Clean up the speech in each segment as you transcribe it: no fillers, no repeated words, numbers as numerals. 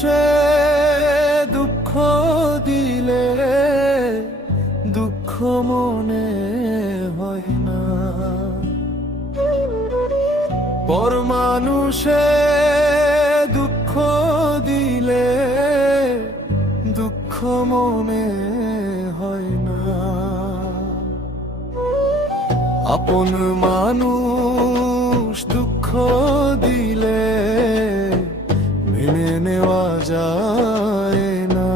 মানুষে দুঃখ দিলে দুঃখ মনে হয় না, পর মানুষে দুঃখ দিলে দুঃখ মনে হয় না। আপন মানুষ দুঃখ দিলে মেনে নেওয়া যায় না।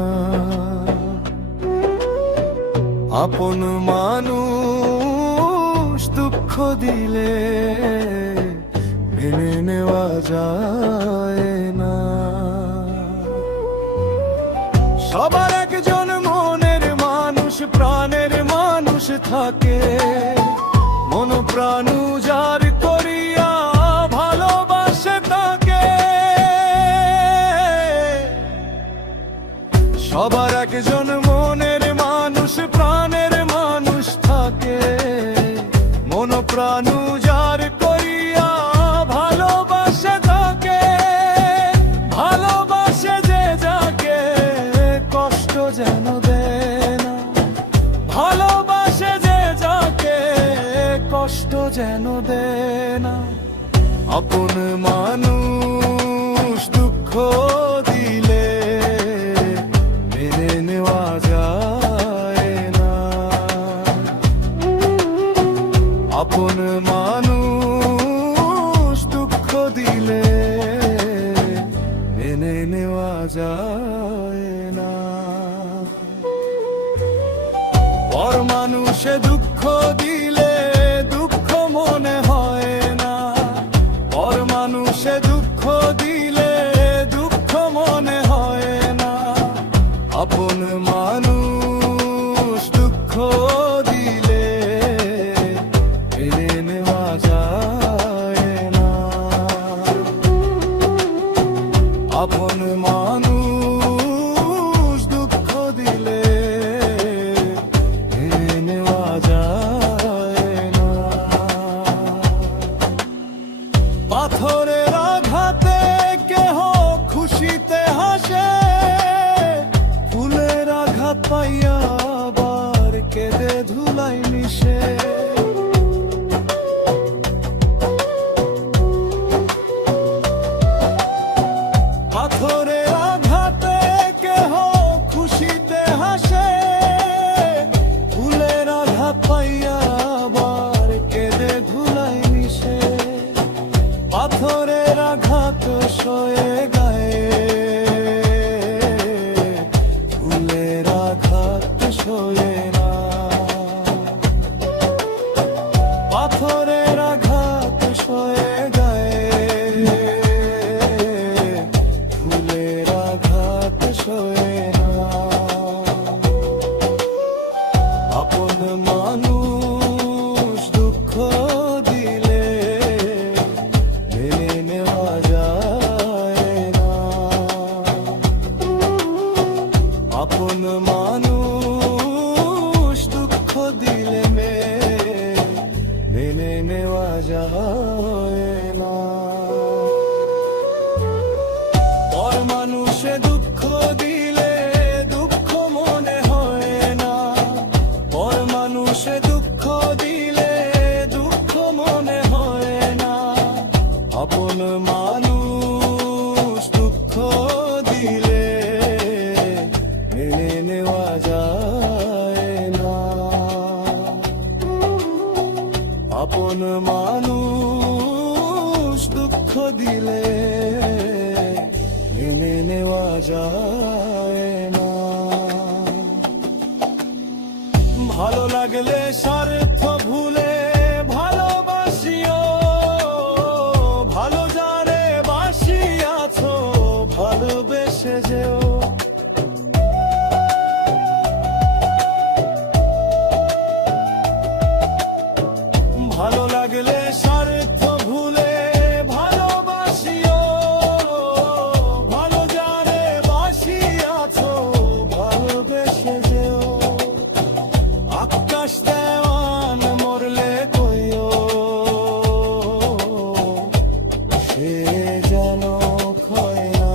আপন মানুষ দুঃখ দিলে মেনে নেওয়া যায় না। সবার একজন মনের মানুষ, প্রাণের মানুষ থাকে, মন প্রাণ যার করিয়া ভালোবাসে তাকে। সবার একজন মনের মানুষ, প্রাণের মানুষ থাকে, মন প্রাণ যার করিয়া ভালোবাসে তাকে। ভালোবাসে যে যাকে কষ্ট যেন দেয় না, ভালোবাসে যে যাকে কষ্ট যেন দেয় না। আপন মানুষ দুঃখ দিলে মেনে নেওয়া যায় না। আপন মানুষ দুঃখ দিলে মেনে নেওয়া যায় না। পর মানুষে দুঃখ দিলে দুঃখ মনে হয় না, পর মানুষে দুঃখ দিলে দুঃখ মনে হয় না। আপন মানুষ দুঃখ দিলে মেনে নেওয়া যায় না। আপন মানুষ দুঃখ দিলে মেনে নেওয়া যায় না। পাথরের আঘাতে কেহ খুশিতে হাসে, ফুলের আঘাত পাইয়া আবার কেঁদে ধুলাই মিশে। পাথরের আঘাতে কেহ খুশিতে হাসে, ফুলের আঘাত পাইয়া আবার কেঁদে ধুলাই মিশে। পাথরের আঘাত সয়ে গায়ে, ফুলের আঘাত সয়ে না। পাথরের আঘাত সয়ে গায়ে, ফুলের আঘাত সয়ে না। আপন মানুষ দুঃখ দিলে মেনে নেওয়া যায় না। আপন মানুষ দুঃখ দিলে মেনে নেওয়া যায় না। পর মানুষে দুঃখ দিলে দুঃখ মনে হয় না, পর মানুষে দুঃখ দিলে দুঃখ মনে হয় না। আপন মানুষ দুঃখ দিলে মেনে নেওয়া যায় না। আপন মানুষ দুঃখ দিলে মেনে নেওয়া যায় না। ভালো লাগলে স্বার্থ ভুলে ভালোবাসিও, ভালো যারে বাসিয়াছো ভালোবেসে যেও। ভালো লাগলে স্বার্থ ভুলে ভালোবাসিও, ভালো যারে বাসিয়াছো ভালোবেসে যেও। আকাশ দেওয়ান মরলে কইও, সে যেন ক্ষয় না।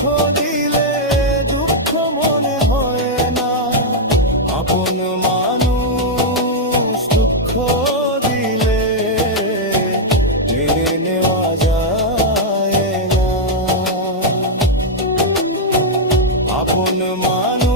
দুঃখ দিলে দুঃখ মনে হয় না, আপন মানুষ দুঃখ দিলে মেনে নেওয়া যায় না, আপন মানুষ